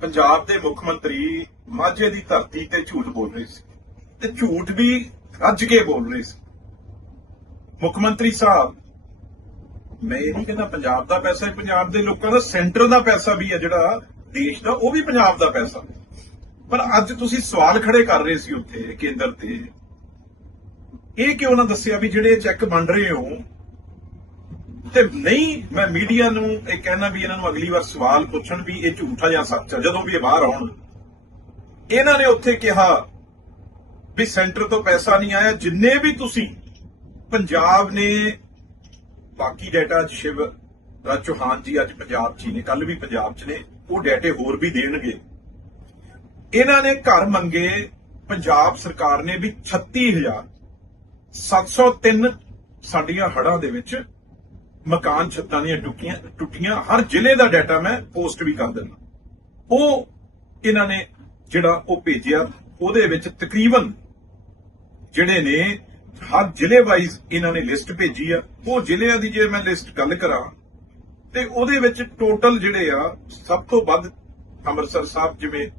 ਪੰਜਾਬ ਦੇ ਮੁੱਖ ਮੰਤਰੀ ਮਾਝੇ ਦੀ ਧਰਤੀ ਤੇ ਝੂਠ ਬੋਲ ਰਹੇ ਸੀ ਤੇ ਝੂਠ ਵੀ ਰੱਜ ਕੇ ਬੋਲ ਰਹੇ ਸੀ। ਮੁੱਖ ਮੰਤਰੀ ਸਾਹਿਬ, ਮੈਂ ਇਹ ਨਹੀਂ ਕਹਿੰਦਾ ਪੰਜਾਬ ਦਾ ਪੈਸਾ ਹੈ, ਪੰਜਾਬ ਦੇ ਲੋਕਾਂ ਦਾ ਸੈਂਟਰ ਦਾ ਪੈਸਾ ਵੀ ਹੈ ਜਿਹੜਾ ਦੇਸ਼ ਦਾ, ਉਹ ਵੀ ਪੰਜਾਬ ਦਾ ਪੈਸਾ। ਪਰ ਅੱਜ ਤੁਸੀਂ ਸਵਾਲ ਖੜੇ ਕਰ ਰਹੇ ਸੀ ਉੱਥੇ ਕੇਂਦਰ ਤੇ। ਇਹ ਕਿਉਂ ਨਾ ਦੱਸਿਆ ਵੀ ਜਿਹੜੇ ਚੈੱਕ ਬਣ ਰਹੇ ਹੋ ਤੇ ਨਹੀਂ, ਮੈਂ ਮੀਡੀਆ ਨੂੰ ਇਹ ਕਹਿਣਾ ਵੀ ਇਹਨਾਂ ਨੂੰ ਅਗਲੀ ਵਾਰ ਸਵਾਲ ਪੁੱਛਣ ਵੀ ਇਹ ਝੂਠਾ ਜਾਂ ਸੱਚ ਆ, ਜਦੋਂ ਵੀ ਇਹ ਬਾਹਰ ਆਉਣ। ਇਹਨਾਂ ਨੇ ਉੱਥੇ ਕਿਹਾ ਵੀ ਸੈਂਟਰ ਤੋਂ ਪੈਸਾ ਨਹੀਂ ਆਇਆ, ਜਿੰਨੇ ਵੀ ਤੁਸੀਂ ਪੰਜਾਬ ਨੇ, ਬਾਕੀ ਡਾਟਾ ਸ਼ਿਵ, ਰਾਜ ਚੌਹਾਨ ਜੀ ਅੱਜ ਪੰਜਾਬ 'ਚ ਹੀ ਨੇ ਕੱਲ ਵੀ ਪੰਜਾਬ 'ਚ ਨੇ, ਉਹ ਡਾਟੇ ਹੋਰ ਵੀ ਦੇਣਗੇ। ਇਹਨਾਂ ਨੇ ਘਰ ਮੰਗੇ, ਪੰਜਾਬ ਸਰਕਾਰ ਨੇ ਵੀ 36000 703 ਸਾਡੀਆਂ ਹੜਾਂ ਦੇ ਵਿੱਚ ਮਕਾਨ ਛੱਤਾਂ ਦੀਆਂ ਟੁੱਟੀਆਂ ਟੁੱਟੀਆਂ, ਹਰ ਜ਼ਿਲ੍ਹੇ ਦਾ ਡਾਟਾ ਮੈਂ ਪੋਸਟ ਵੀ ਕਰ ਦਿੰਦਾ। ਉਹ ਇਹਨਾਂ ਨੇ ਜਿਹੜਾ ਉਹ ਭੇਜਿਆ, ਉਹਦੇ ਵਿੱਚ ਤਕਰੀਬਨ ਜਿਹੜੇ ਨੇ, ਹਰ ਜ਼ਿਲ੍ਹੇ ਵਾਈਜ਼ ਇਹਨਾਂ ਨੇ ਲਿਸਟ ਭੇਜੀ ਆ। ਉਹ ਜ਼ਿਲ੍ਹਿਆਂ ਦੀ ਜੇ ਮੈਂ ਲਿਸਟ ਗੱਲ ਕਰਾਂ, ਤੇ ਉਹਦੇ ਵਿੱਚ ਟੋਟਲ ਜਿਹੜੇ ਆ, ਸਭ ਤੋਂ ਵੱਧ ਅੰਮ੍ਰਿਤਸਰ ਸਾਹਿਬ ਜਿਵੇਂ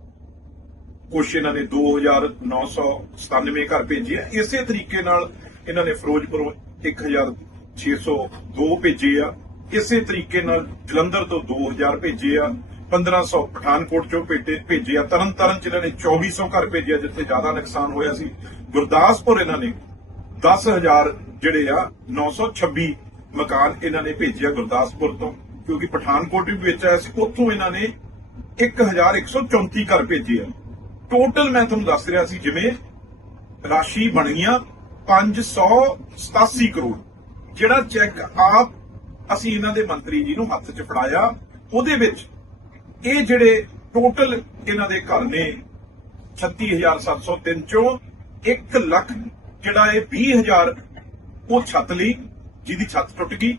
ਕੁਛ ਇਹਨਾਂ ਨੇ 2997 ਘਰ ਭੇਜੇ ਆ। ਇਸੇ ਤਰੀਕੇ ਨਾਲ ਇਹਨਾਂ ਨੇ ਫਿਰੋਜ਼ਪੁਰੋਂ 1602 ਭੇਜੇ ਆ। ਇਸੇ ਤਰੀਕੇ ਨਾਲ ਜਲੰਧਰ ਤੋਂ 2000 ਭੇਜੇ ਆ। 1500 ਪਠਾਨਕੋਟ ਚੋਂ ਭੇਜੇ ਭੇਜੇ ਆ। ਤਰਨਤਾਰਨ ਚ ਇਹਨਾਂ ਨੇ 2400 ਘਰ ਭੇਜਿਆ ਜਿੱਥੇ ਜ਼ਿਆਦਾ ਨੁਕਸਾਨ ਹੋਇਆ ਸੀ। ਗੁਰਦਾਸਪੁਰ ਇਹਨਾਂ ਨੇ 10000 ਜਿਹੜੇ ਆ 926 ਮਕਾਨ ਇਹਨਾਂ ਨੇ ਭੇਜਿਆ ਗੁਰਦਾਸਪੁਰ ਤੋਂ। ਕਿਉਂਕਿ ਪਠਾਨਕੋਟ ਵੀ ਵਿੱਚ ਆਇਆ ਸੀ, ਉੱਥੋਂ ਇਹਨਾਂ ਨੇ 1134 ਘਰ ਭੇਜੇ ਆ। ਟੋਟਲ ਮੈਂ ਤੁਹਾਨੂੰ ਦੱਸ ਰਿਹਾ ਸੀ, ਜਿਵੇਂ ਰਾਸ਼ੀ ਬਣ ਗਈਆਂ 587 ਕਰੋੜ। ਜਿਹੜਾ ਚੈੱਕ ਆਪ ਅਸੀਂ ਇਹਨਾਂ ਦੇ ਮੰਤਰੀ ਜੀ ਨੂੰ ਹੱਥ 'ਚ ਫੜਾਇਆ, ਉਹਦੇ ਵਿੱਚ ਇਹ ਜਿਹੜੇ ਟੋਟਲ ਇਹਨਾਂ ਦੇ ਘਰ ਨੇ 36703 ਚੋਂ 1 ਲੱਖ ਜਿਹੜਾ ਇਹ 20000 ਉਹ ਛੱਤ ਲਈ, ਜਿਹਦੀ ਛੱਤ ਟੁੱਟ ਗਈ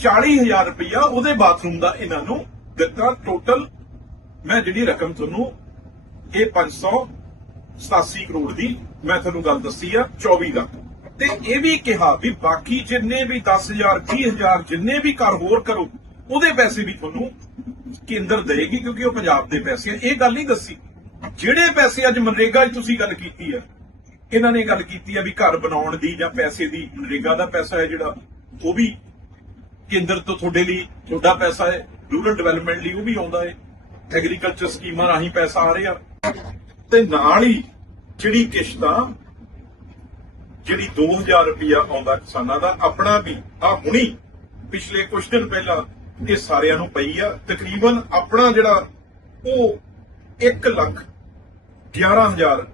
40000 ਰੁਪਇਆ ਉਹਦੇ ਬਾਥਰੂਮ ਦਾ ਇਹਨਾਂ ਨੂੰ ਦਿੱਤਾ ਟੋਟਲ ਮੈਂ ਜਿਹੜੀ ਰਕਮ ਤੁਹਾਨੂੰ ਇਹ 587 ਕਰੋੜ ਦੀ ਮੈਂ ਤੁਹਾਨੂੰ ਗੱਲ ਦੱਸੀ ਆ 24 ਲੱਖ। ਤੇ ਇਹ ਵੀ ਕਿਹਾ ਵੀ ਬਾਕੀ ਜਿੰਨੇ ਵੀ 10000 20000 ਜਿੰਨੇ ਵੀ ਘਰ ਹੋਰ ਕਰੋ, ਉਹਦੇ ਪੈਸੇ ਵੀ ਤੁਹਾਨੂੰ ਕੇਂਦਰ ਦੇਗੀ ਕਿਉਂਕਿ ਉਹ ਪੰਜਾਬ ਦੇ ਪੈਸੇ ਆ। ਇਹ ਗੱਲ ਨਹੀਂ ਦੱਸੀ। ਜਿਹੜੇ ਪੈਸੇ ਅੱਜ ਮਨਰੇਗਾ 'ਚ ਤੁਸੀਂ ਗੱਲ ਕੀਤੀ ਆ, ਇਹਨਾਂ ਨੇ ਗੱਲ ਕੀਤੀ ਆ ਵੀ ਘਰ ਬਣਾਉਣ ਦੀ ਜਾਂ ਪੈਸੇ ਦੀ, ਮਨਰੇਗਾ ਦਾ ਪੈਸਾ ਹੈ ਜਿਹੜਾ, ਉਹ ਵੀ ਕੇਂਦਰ ਤੋਂ ਤੁਹਾਡੇ ਲਈ ਤੁਹਾਡਾ ਪੈਸਾ ਹੈ ਰੂਰਲ ਡਿਵੈਲਪਮੈਂਟ ਲਈ ਉਹ ਵੀ ਆਉਂਦਾ ਹੈ। ਐਗਰੀਕਲਚਰ ਸਕੀਮਾਂ ਰਾਹੀਂ ਪੈਸਾ ਆ ਰਿਹਾ ਤੇ ਨਾਲ ਹੀ ਜਿਹੜੀ ਕਿਸ਼ਤਾਂ ਜਿਹੜੀ 2000 ਰੁਪਇਆ ਆਉਂਦਾ ਕਿਸਾਨਾਂ ਦਾ, ਆਪਣਾ ਵੀ ਆ ਹੁਣੀ, ਪਿਛਲੇ ਕੁਝ ਦਿਨ ਪਹਿਲਾਂ ਇਹ ਸਾਰਿਆਂ ਨੂੰ ਪਈ ਆ। ਤਕਰੀਬਨ ਆਪਣਾ ਜਿਹੜਾ ਉਹ 1 ਲੱਖ 11000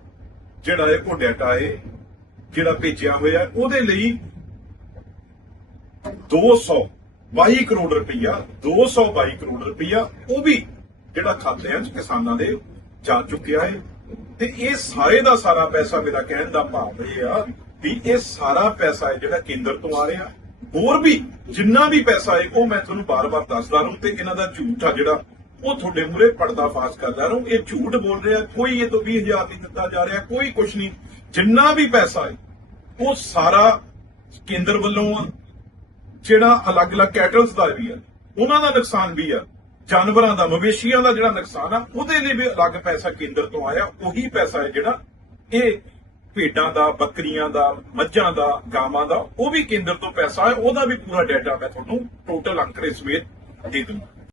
ਜਿਹੜਾ ਹੈ ਉਹ ਡਾਟਾ ਹੈ ਜਿਹੜਾ ਭੇਜਿਆ ਹੋਇਆ, ਉਹਦੇ ਲਈ 222 ਕਰੋੜ ਰੁਪਈਆ 222 ਕਰੋੜ ਰੁਪਈਆ ਉਹ ਵੀ ਜਿਹੜਾ ਖਾਤਿਆਂ 'ਚ ਕਿਸਾਨਾਂ ਦੇ ਜਾ ਚੁੱਕਿਆ ਹੈ। ਤੇ ਇਹ ਸਾਰੇ ਦਾ ਸਾਰਾ ਪੈਸਾ ਮੇਰਾ ਕਹਿਣ ਦਾ ਭਾਵ ਇਹ ਆ ਵੀ ਇਹ ਸਾਰਾ ਪੈਸਾ ਹੈ ਜਿਹੜਾ ਕੇਂਦਰ ਤੋਂ ਆ ਰਿਹਾ। ਹੋਰ ਵੀ ਜਿੰਨਾ ਵੀ ਪੈਸਾ ਹੈ ਉਹ ਮੈਂ ਤੁਹਾਨੂੰ ਬਾਰ-ਬਾਰ ਦੱਸਦਾ ਰਹੂੰ ਤੇ ਇਹਨਾਂ ਦਾ ਝੂਠ ਆ ਜਿਹੜਾ, ਉਹ ਤੁਹਾਡੇ ਮੂਰੇ ਪਰਦਾਫਾਸ਼ ਕਰਦਾ ਰਹੂੰ। ਇਹ ਝੂਠ ਬੋਲ ਰਿਹਾ, ਕੋਈ ਇਹ ਤੋਂ 20000 ਨਹੀਂ ਦਿੱਤਾ ਜਾ ਰਿਹਾ, ਕੋਈ ਕੁਝ ਨਹੀਂ। ਜਿੰਨਾ ਵੀ ਪੈਸਾ ਹੈ ਉਹ ਸਾਰਾ ਕੇਂਦਰ ਵੱਲੋਂ ਆ, ਜਿਹੜਾ ਅਲੱਗ-ਅਲੱਗ ਕੈਟਲਸ ਦਾ ਵੀ ਆ, ਉਹਨਾਂ ਦਾ ਨੁਕਸਾਨ ਵੀ ਆ। ਜਾਨਵਰਾਂ ਦਾ, ਮਵੇਸ਼ੀਆਂ ਦਾ ਜਿਹੜਾ ਨੁਕਸਾਨ ਆ, ਉਹਦੇ ਲਈ ਵੀ ਅਲੱਗ ਪੈਸਾ ਕੇਂਦਰ ਤੋਂ ਆਇਆ। ਉਹੀ ਪੈਸਾ ਹੈ ਜਿਹੜਾ ਇਹ ਭੇਡਾਂ ਦਾ, ਬੱਕਰੀਆਂ ਦਾ, ਮੱਝਾਂ ਦਾ, ਗਾਵਾਂ ਦਾ, ਉਹ ਵੀ ਕੇਂਦਰ ਤੋਂ ਪੈਸਾ ਹੈ ਉਹਦਾ ਵੀ ਪੂਰਾ ਡਾਟਾ ਮੈਂ ਤੁਹਾਨੂੰ ਟੋਟਲ ਅੰਕੜੇ ਸਮੇਤ ਦੇ ਦੂੰਗਾ